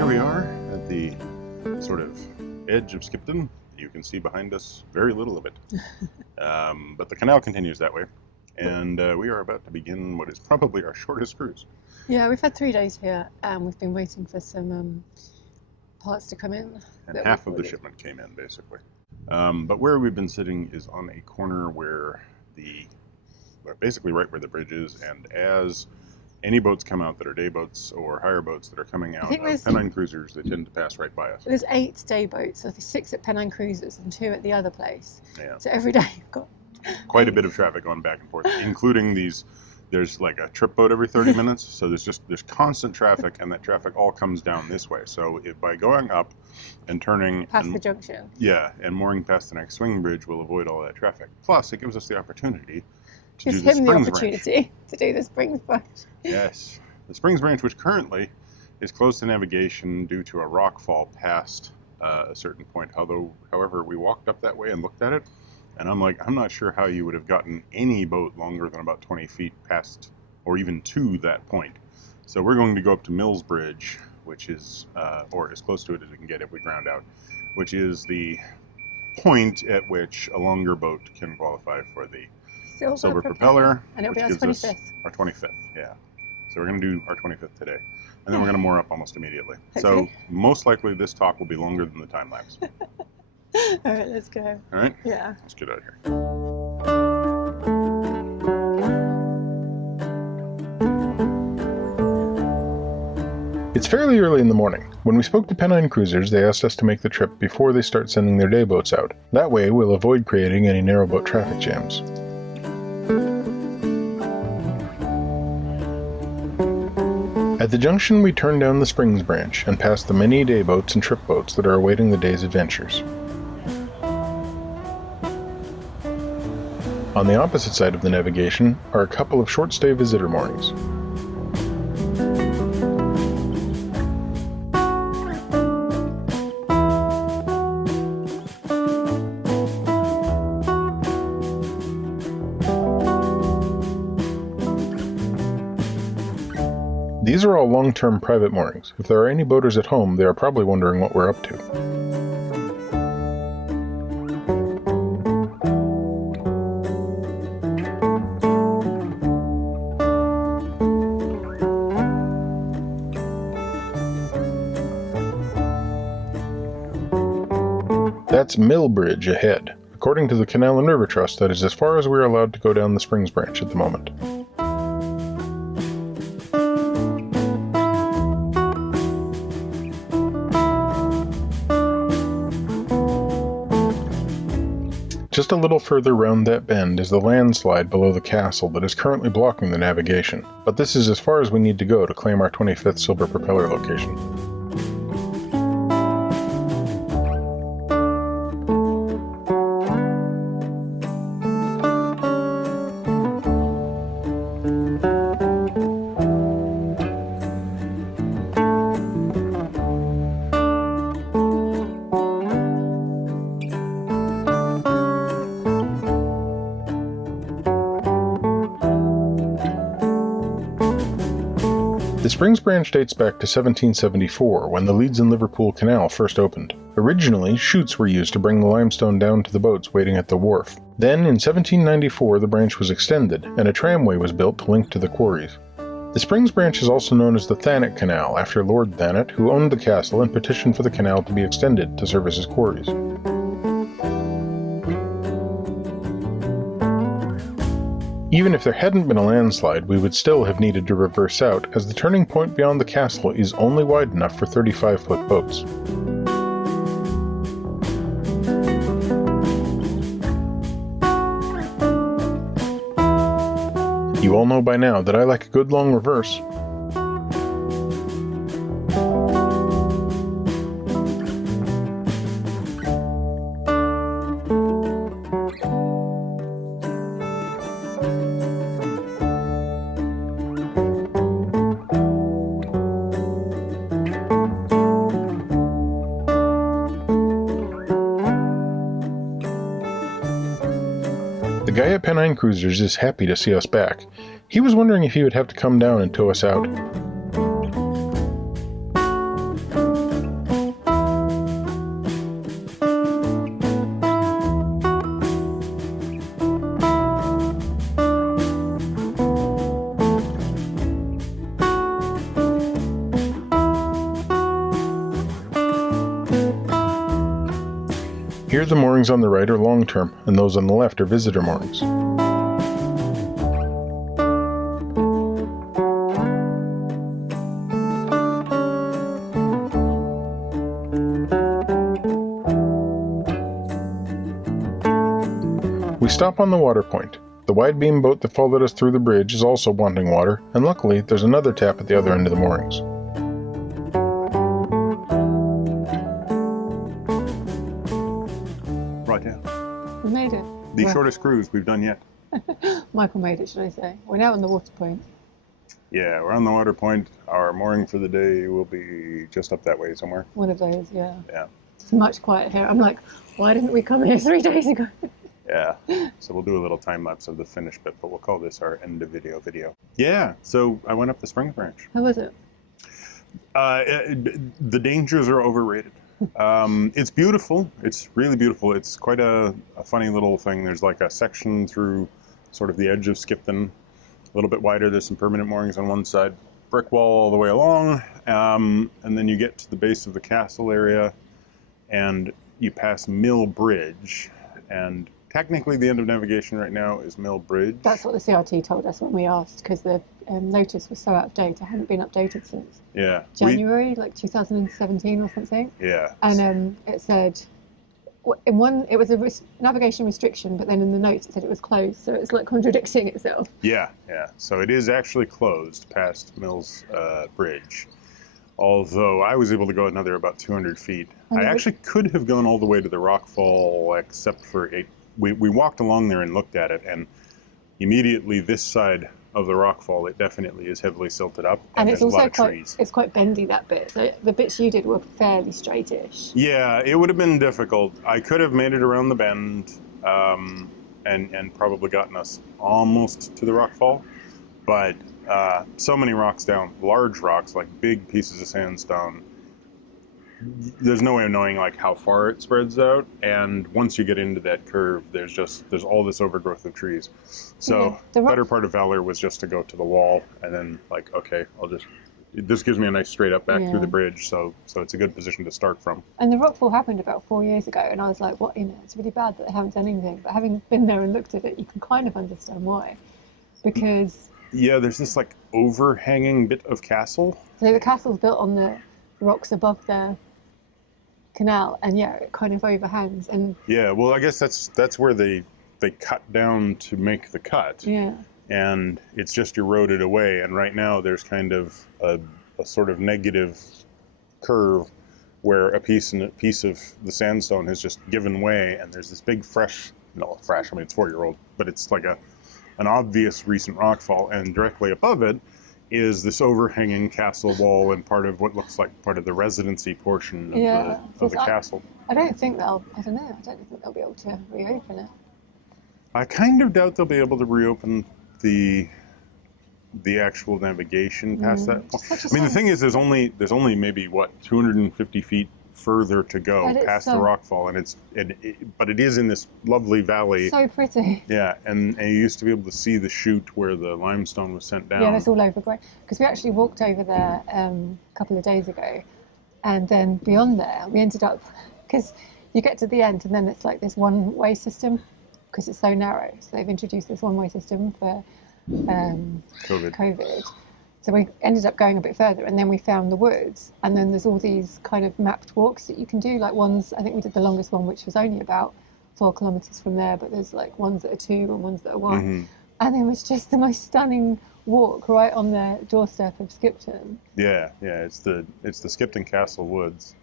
Here we are at the sort of edge of Skipton. You can see behind us very little of it. But the canal continues that way. And we are about to begin what is probably our shortest cruise. Yeah, we've had 3 days here and we've been waiting for some parts to come in. And half of the shipment came in, basically. But where we've been sitting is on a corner where basically right where the bridge is, and as any boats come out that are day boats or hire boats that are coming out of Pennine Cruisers, they tend to pass right by us. There's 8 day boats, so there's 6 at Pennine Cruisers and 2 at the other place. Yeah. So every day you've got quite a bit of traffic going back and forth, including these. There's like a trip boat every 30 minutes, so there's constant traffic, and that traffic all comes down this way. So by going up and turning past the junction, and mooring past the next swing bridge will avoid all that traffic. Plus, it gives us the opportunity to gives him the opportunity to do the Springs branch. Yes, the Springs branch, which currently is closed to navigation due to a rockfall past a certain point. However, we walked up that way and looked at it. And I'm like, I'm not sure how you would have gotten any boat longer than about 20 feet past, or even to that point. So we're going to go up to Mills Bridge, which is, or as close to it as we can get if we ground out, which is the point at which a longer boat can qualify for the Silver Propeller. And it'll be our 25th. Our 25th, yeah. So we're going to do our 25th today. And then we're going to moor up almost immediately. Okay. So most likely this talk will be longer than the time lapse. All right, let's go. All right? Yeah. Let's get out of here. It's fairly early in the morning. When we spoke to Pennine Cruisers, they asked us to make the trip before they start sending their day boats out. That way, we'll avoid creating any narrowboat traffic jams. At the junction, we turn down the Springs branch and pass the many day boats and trip boats that are awaiting the day's adventures. On the opposite side of the navigation are a couple of short-stay visitor moorings. These are all long-term private moorings. If there are any boaters at home, they are probably wondering what we're up to. That's Mill Bridge ahead. According to the Canal and River Trust, that is as far as we're allowed to go down the Springs branch at the moment. Just a little further round that bend is the landslide below the castle that is currently blocking the navigation, but this is as far as we need to go to claim our 25th Silver Propeller location. The Springs branch dates back to 1774, when the Leeds and Liverpool Canal first opened. Originally, chutes were used to bring the limestone down to the boats waiting at the wharf. Then, in 1794, the branch was extended, and a tramway was built to link to the quarries. The Springs branch is also known as the Thanet Canal, after Lord Thanet, who owned the castle and petitioned for the canal to be extended to service his quarries. Even if there hadn't been a landslide, we would still have needed to reverse out, as the turning point beyond the castle is only wide enough for 35-foot boats. You all know by now that I like a good long reverse. The guy at Pennine Cruisers is happy to see us back. He was wondering if he would have to come down and tow us out. Here the moorings on the right are long-term, and those on the left are visitor moorings. We stop on the water point. The wide-beam boat that followed us through the bridge is also wanting water, and luckily there's another tap at the other end of the moorings. Right, yeah. We made it. The Well, shortest cruise we've done yet. Michael made it, should I say. We're now on the water point. Yeah, we're on the water point. Our mooring for the day will be just up that way somewhere. One of those, yeah. Yeah. It's much quieter here. I'm like, why didn't we come here 3 days ago? Yeah. So we'll do a little time lapse of the finished bit, but we'll call this our end of video. Yeah. So I went up the Springs Branch. How was it? The dangers are overrated. It's beautiful. It's really beautiful. It's quite a funny little thing. There's like a section through sort of the edge of Skipton, a little bit wider. There's some permanent moorings on one side, brick wall all the way along, and then you get to the base of the castle area, and you pass Mill Bridge, and technically the end of navigation right now is Mill Bridge. That's what the CRT told us when we asked, because the notice was so out of date. It hadn't been updated since Yeah. January, like 2017 or something. Yeah. And it said, in one, it was a navigation restriction, but then in the notes it said it was closed, so it's like contradicting itself. Yeah. So it is actually closed past Mills Bridge. Although I was able to go another about 200 feet. I actually could have gone all the way to the Rockfall, except for we walked along there and looked at it, and immediately this side of the Rockfall, it definitely is heavily silted up, and it's there's a also lot of trees. it's quite bendy, that bit. So the bits you did were fairly straightish. Yeah, it would have been difficult. I could have made it around the bend, and probably gotten us almost to the Rockfall, but so many rocks down, large rocks, like big pieces of sandstone. There's no way of knowing like how far it spreads out, and once you get into that curve, there's all this overgrowth of trees. So the better part of Valor was just to go to the wall, and then like, okay, this gives me a nice straight up back through the bridge, so it's a good position to start from. And the Rockfall happened about 4 years ago, and I was like, what, it's really bad that they haven't done anything. But having been there and looked at it, you can kind of understand why. Because yeah, there's this like overhanging bit of castle. So the castle's built on the rocks above the canal, and it kind of overhangs. And yeah, well, I guess that's where they cut down to make the cut. Yeah. And it's just eroded away, and right now there's kind of a sort of negative curve where a piece of the sandstone has just given way, and there's this big I mean it's 4-year-old, but it's like an obvious recent rockfall, and directly above it is this overhanging castle wall and part of what looks like part of the residency portion of the castle. I don't think they'll be able to reopen it. I kind of doubt they'll be able to reopen the actual navigation past that point. I mean, the thing is, there's only maybe 250 feet further to go past the rockfall, but it is in this lovely valley. So pretty. Yeah, and you used to be able to see the chute where the limestone was sent down. Yeah, that's all over great. Because we actually walked over there a couple of days ago, and then beyond there, we ended up, because you get to the end, and then it's like this one-way system, because it's so narrow. So they've introduced this one-way system for COVID. So we ended up going a bit further, and then we found the woods, and then there's all these kind of mapped walks that you can do. Like I think we did the longest one, which was only about 4 kilometres from there, but there's like ones that are 2 and ones that are 1. Mm-hmm. And it was just the most stunning walk right on the doorstep of Skipton. Yeah, it's the Skipton Castle woods.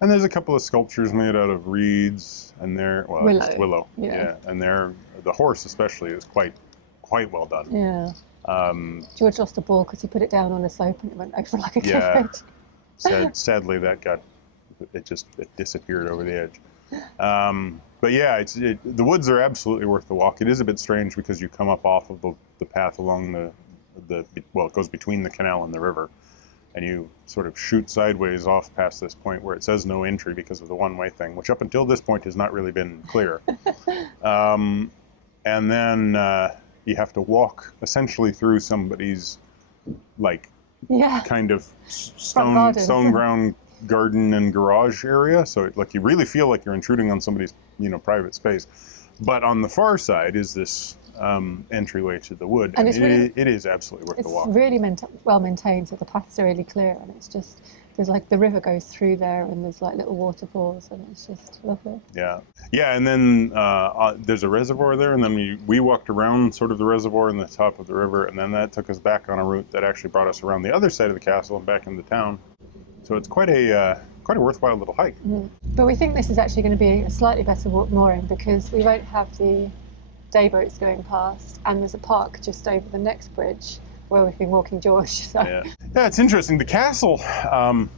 And there's a couple of sculptures made out of reeds, and willow. Yeah, and the horse especially is quite well done. Yeah. George lost a ball because he put it down on a slope and it went over like a cliff edge. Sadly, it disappeared over the edge. But yeah, the woods are absolutely worth the walk. It is a bit strange because you come up off of the path along it goes between the canal and the river, and you sort of shoot sideways off past this point where it says no entry because of the one-way thing, which up until this point has not really been clear. And then you have to walk essentially through somebody's kind of stone ground garden and garage area, so like you really feel like you're intruding on somebody's private space. But on the far side is this entryway to the wood, and it is absolutely worth the walk. It's really well maintained, so the paths are really clear, and it's just, there's like the river goes through there, and there's like little waterfalls, and it's just lovely. Yeah, and then there's a reservoir there, and then we walked around sort of the reservoir and the top of the river, and then that took us back on a route that actually brought us around the other side of the castle and back into town. So it's quite a worthwhile little hike. Mm. But we think this is actually going to be a slightly better mooring because we won't have the day boats going past, and there's a park just over the next bridge where we've been walking George. So. Yeah, it's interesting. The castle,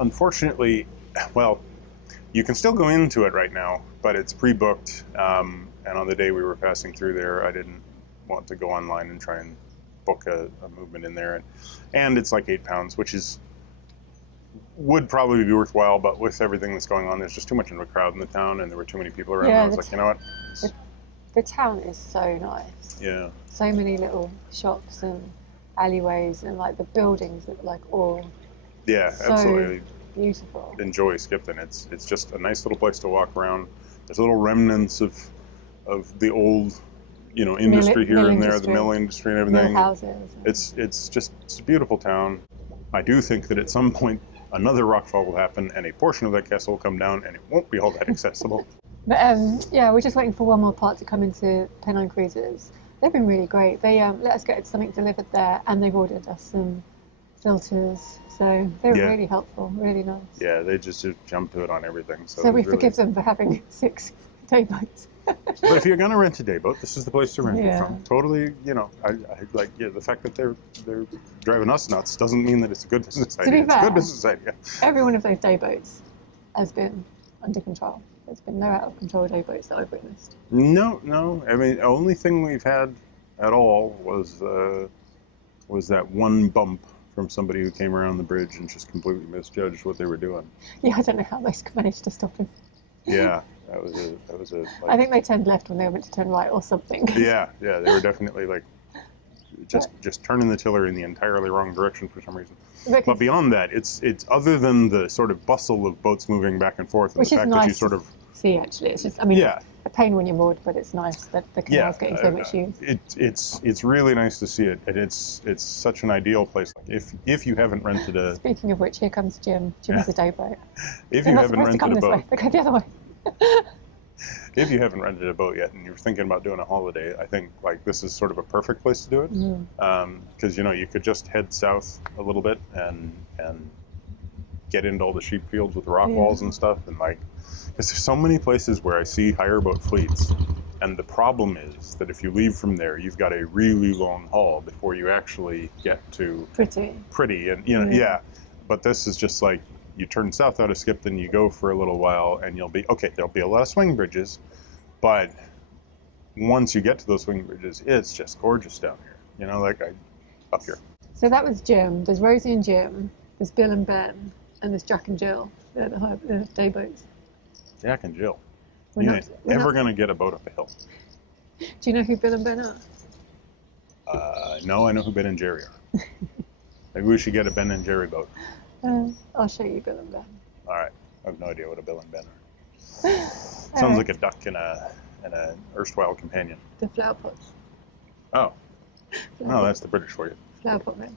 unfortunately, well, you can still go into it right now, but it's pre-booked. And on the day we were passing through there, I didn't want to go online and try and book a movement in there. And it's like £8, which would probably be worthwhile, but with everything that's going on, there's just too much of a crowd in the town, and there were too many people around. Yeah, and I was like, you know what? The town is so nice. Yeah. So many little shops and alleyways, and like the buildings are like all. Yeah, so absolutely. Beautiful. Enjoy Skipton. It's just a nice little place to walk around. There's little remnants of the old, industry here and there, the mill industry and everything. Mill houses. It's a beautiful town. I do think that at some point another rockfall will happen, and a portion of that castle will come down, and it won't be all that accessible. But we're just waiting for one more part to come into Pennine Cruises. They've been really great. They let us get something delivered there, and they've ordered us some filters. So they were really helpful, really nice. Yeah, they just jumped to it on everything. So we forgive them for having 6 day boats. But if you're going to rent a day boat, this is the place to rent it from. Totally, I like the fact that they're driving us nuts doesn't mean that it's a good business idea. It's a good business idea. Every one of those day boats has been under control. There's been no out of control day boats that I've witnessed. No. I mean, the only thing we've had at all was that one bump from somebody who came around the bridge and just completely misjudged what they were doing. Yeah, I don't know how they managed to stop him. Yeah, that was a. I think they turned left when they were meant to turn right or something. Yeah, they were definitely like just turning the tiller in the entirely wrong direction for some reason. But beyond that, it's other than the sort of bustle of boats moving back and forth, and the fact that you sort of see. Actually, it's just a pain when you're moored, but it's nice that the canal's getting so much use. It's really nice to see it, and it's such an ideal place. If you haven't rented a. Speaking of which, here comes Jim. Jim has a day boat. If you haven't rented a boat, they go the other way. If you haven't rented a boat yet and you're thinking about doing a holiday, I think like this is sort of a perfect place to do it, because you could just head south a little bit and get into all the sheep fields with rock walls and stuff, and like because there's so many places where I see hire boat fleets, and the problem is that if you leave from there, you've got a really long haul before you actually get to pretty and but this is just like. You turn south out of Skipton, you go for a little while, and there'll be a lot of swing bridges, but once you get to those swing bridges, it's just gorgeous down here, up here. So that was Jim. There's Rosie and Jim, there's Bill and Ben, and there's Jack and Jill. They're the day boats. Jack and Jill. You ain't ever going to get a boat up a hill. Do you know who Bill and Ben are? No, I know who Ben and Jerry are. Maybe we should get a Ben and Jerry boat. I'll show you Bill and Ben. All right. I have no idea what a Bill and Ben are. Sounds like a duck and a erstwhile companion. The flower pots. Oh. No, that's the British for you. Flower pot men.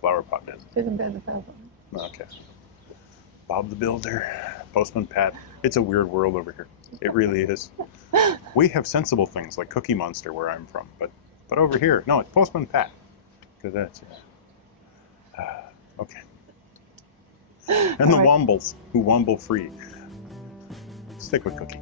Flower pot men. Bill and Ben, the flower pot men. Okay. Bob the Builder, Postman Pat. It's a weird world over here. It really is. We have sensible things like Cookie Monster where I'm from, but over here, no, it's Postman Pat. Because that's okay. And the Wombles, who womble free. Stick with Cookie.